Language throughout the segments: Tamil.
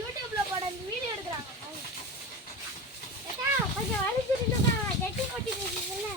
யூடியூப்ல போட வீடியோ எடுக்கறாங்க. ஏடா கொஞ்சம் வலிச்சிருந்தா கெட்டி கொட்டிடுவீங்கல.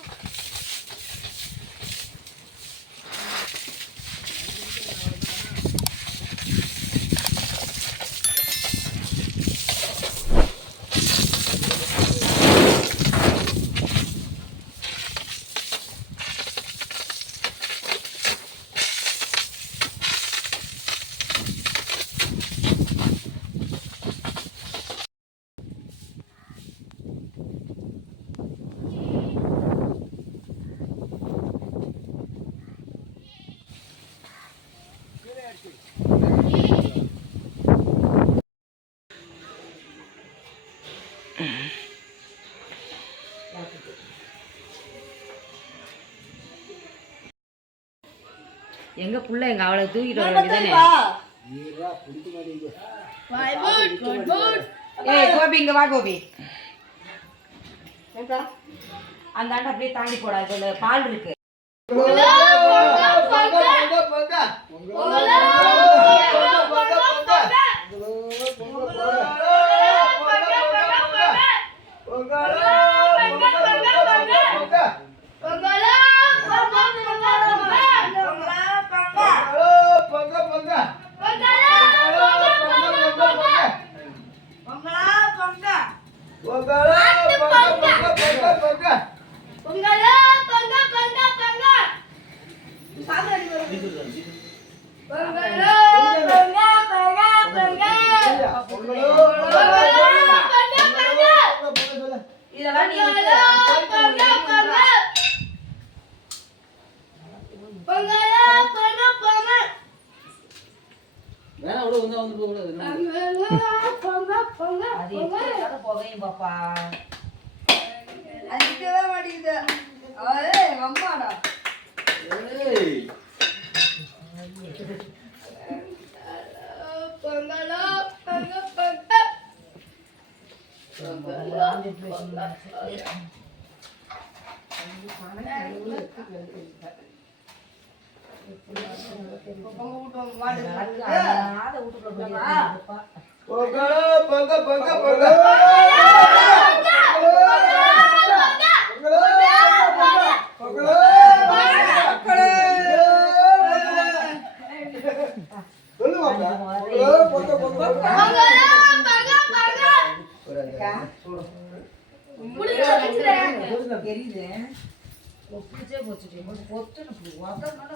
எங்க புள்ள எங்க அவளை தூக்கிட்டு வர வேண்டியதானே. ஏய் கோபி இங்க வா கோபி. அந்த ஆண்ட அப்படியே தாண்டி போடா. இதுல பால் இருக்கு.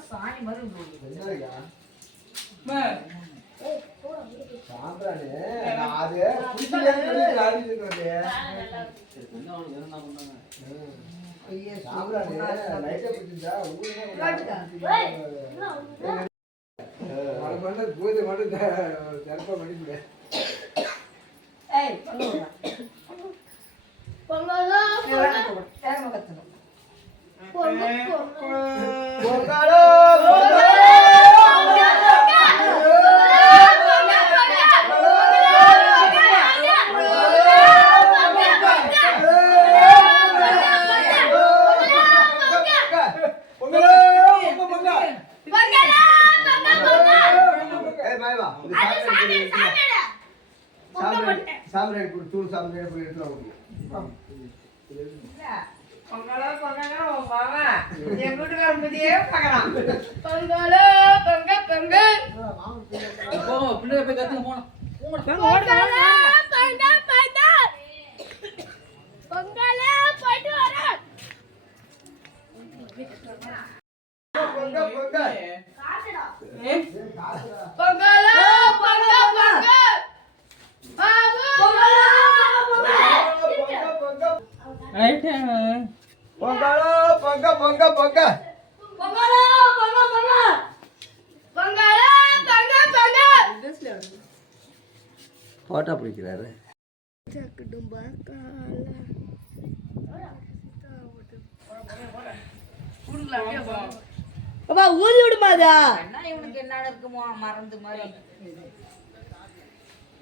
சாணி மாதிரி போட்டா பிடிக்கிறாரு. ஊதி விடுமாதா என்ன இவனுக்கு என்ன இருக்குமோ மறந்து மாதிரி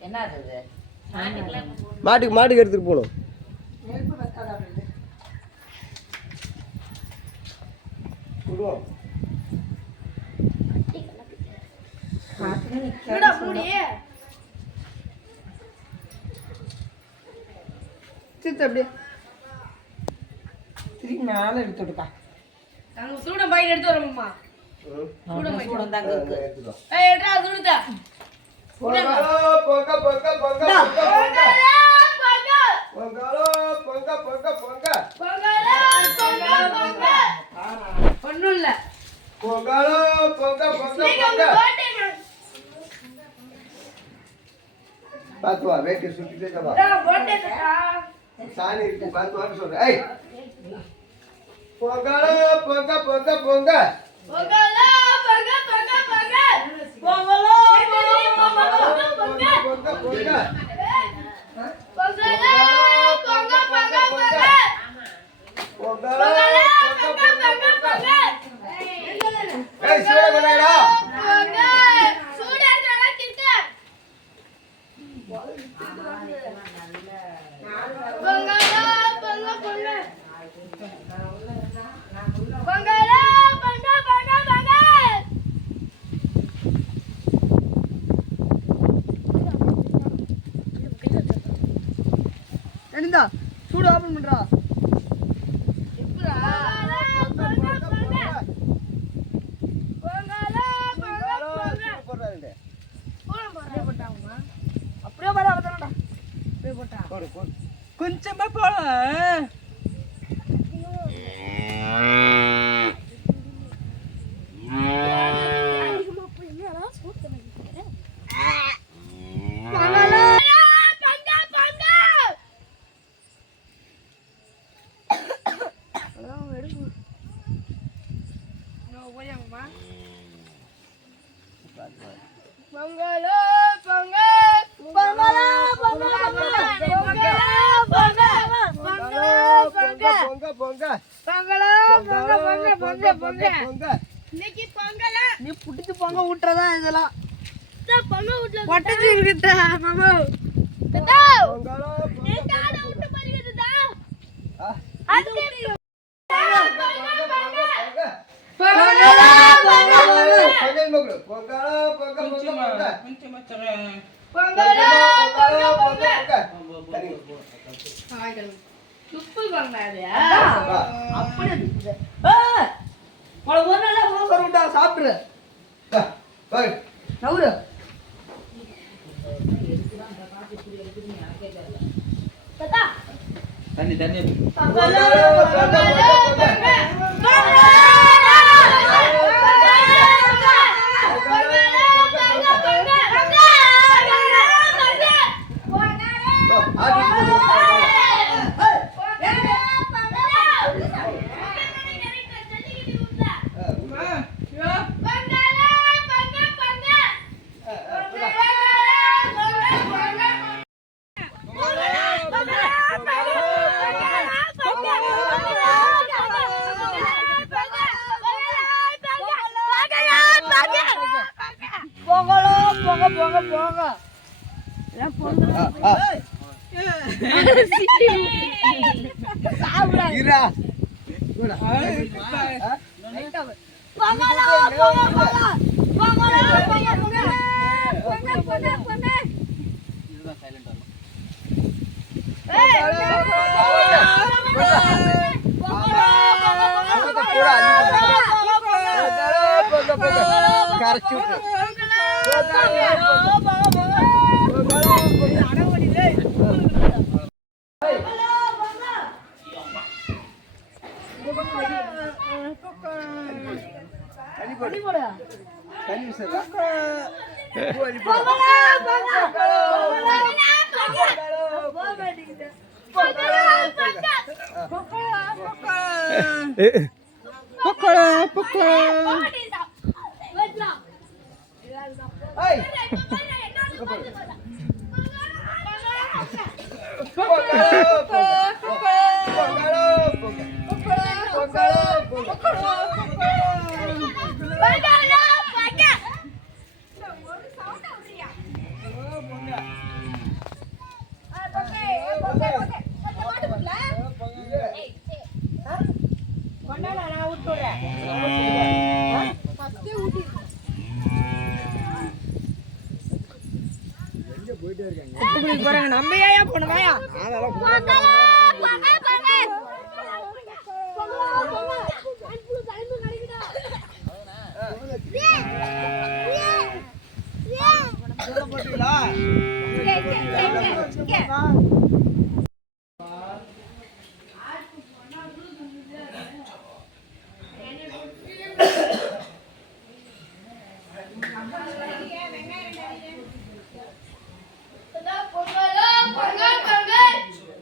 என்ன அது மாட்டுக்கு எடுத்துட்டு போகணும். விடுவோம். என்னடா மூடி சித்து அப்படியே திருப்பி மேலே எடுத்து விடுக்கா. நாங்க சூட பைட் எடுத்து வரோம்மா சூடம் தாங்க இருக்கு. எடுத்துக்கோ. ஏய் எடுடா சூடா பொங்கலோ, பொங்க, பொங்க, பொங்க, பொங்க, பொங்க. பொங்கலோ, பொங்க, பொங்க, பொங்க. ஒண்ணும் இல்ல பொங்கலோ, பொங்க, பொங்க, பொங்க. பார்த்து வா, வேட்டி சுத்திட்டே வா. சாணி இருக்கு, பார்த்து வான்னு சொல்றேன். ஏய், பொங்கலோ, பொங்க, பொங்க, பொங்க. பொங்கலோ, பொங்க, பொங்க, பொங்க. பொங்கலோ, பொங்க, பொங்க, பொங்க. ஏய், சூட பண்ணடா. என்னடா சூடு ஓபன் பண்றா. அப்படியே வர வரடா. அப்படியே போட்டா. போடு, போடு. கொஞ்சமா போல. பொங்க, பொங்க. பொங்க. நீ புடிச்சு பொங்க ஊட்டுறதா இதெல்லாம் ஒட்டச்சு இருக்குடா மாமா. பொங்கலோ, பொங்க, ஆ. பகல் மகளு. பொங்கலோ, பொங்க, பொங்க, பொங்க. பொங்கலோ, பொங்க, பொங்க. சரி. வா. அப்படியே ஒரு நாளா போறடா சாப்பிடு. வா, போய். நவுரு தண்ணி தண்ணி பொங்கலோ, பொங்க, பொங்க, பொங்க. பொங்கலோ பொங்க பொங்க பொங்க எல்லாம் பொங்கலோ. சாப்பிடா இரா. பொங்கலோ பொங்க பொங்க பொங்கலோ பொங்க பொங்க பொங்க. இதுதான் சைலண்ட் ஆகும். கரைச்சு விட்டு. தண்ணி விசிறா. கொண்டாடா நான் விட்டுறேன். உங்களுக்கு போறாங்க நம்ம ஏயா போன வாயா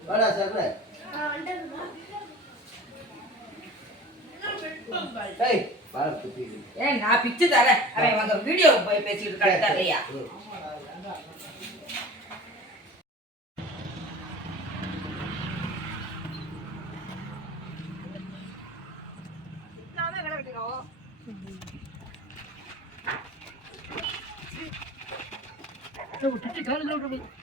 வாடா சர்வே ஏய் பாரு குட்டி ஏன் நான் பிச்சு தரேன் அவன் அவங்க வீடியோ போய் பேசிட்டு கரெக்டாலையா காலேஜ்